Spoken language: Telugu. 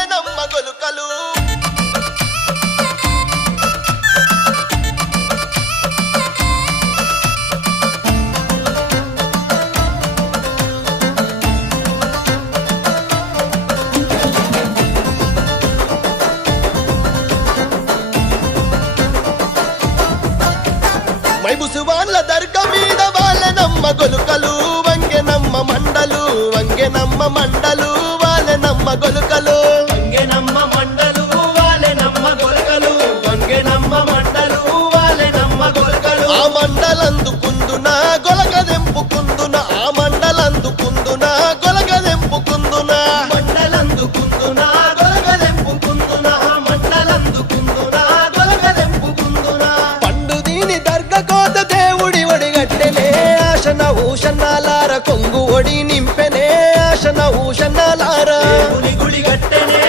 వాళ్ళనమ్మ గొలుకలు మైబుసు వాళ్ళ దర్గా మీద వాళ్ళనమ్మ గొలుకలు వంగెనమ్మ మండలు వాళ్ళనమ్మ గొలుకలు